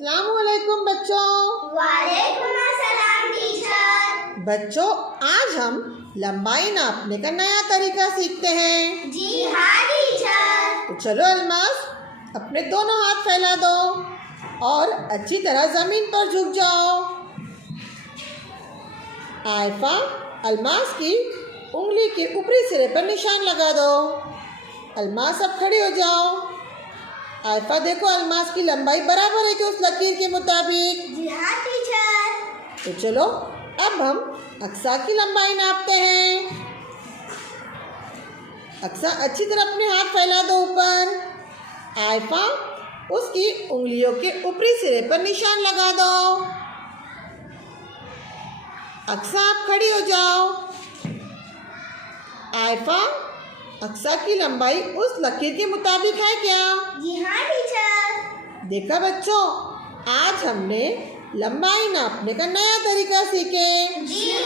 अस्सलामुअलैकुम बच्चों। वालेकुम अस्सलाम टीचर। बच्चों, आज हम लंबाई नापने का नया तरीका सीखते हैं। जी हाँ टीचर। तो चलो अल्मास, अपने दोनों हाथ फैला दो और अच्छी तरह जमीन पर झुक जाओ। आयफा, अल्मास की उंगली के ऊपरी सिरे पर निशान लगा दो। अल्मास, अब खड़ी हो जाओ। आयफा, देखो अल्मास की लंबाई बराबर है कि उस लकीर के मुताबिक? जी हाँ टीचर। तो चलो अब हम अक्सा की लंबाई नापते हैं। अक्सा, अच्छी तरह अपने हाथ फैला दो ऊपर। आयफा, उसकी उंगलियों के ऊपरी सिरे पर निशान लगा दो। अक्सा, आप खड़ी हो जाओ। आयफा, अक्सा की लंबाई उस लकीर के मुताबिक है क्या? जी हाँ टीचर। देखा बच्चों, आज हमने लंबाई नापने का नया तरीका सीखे। जी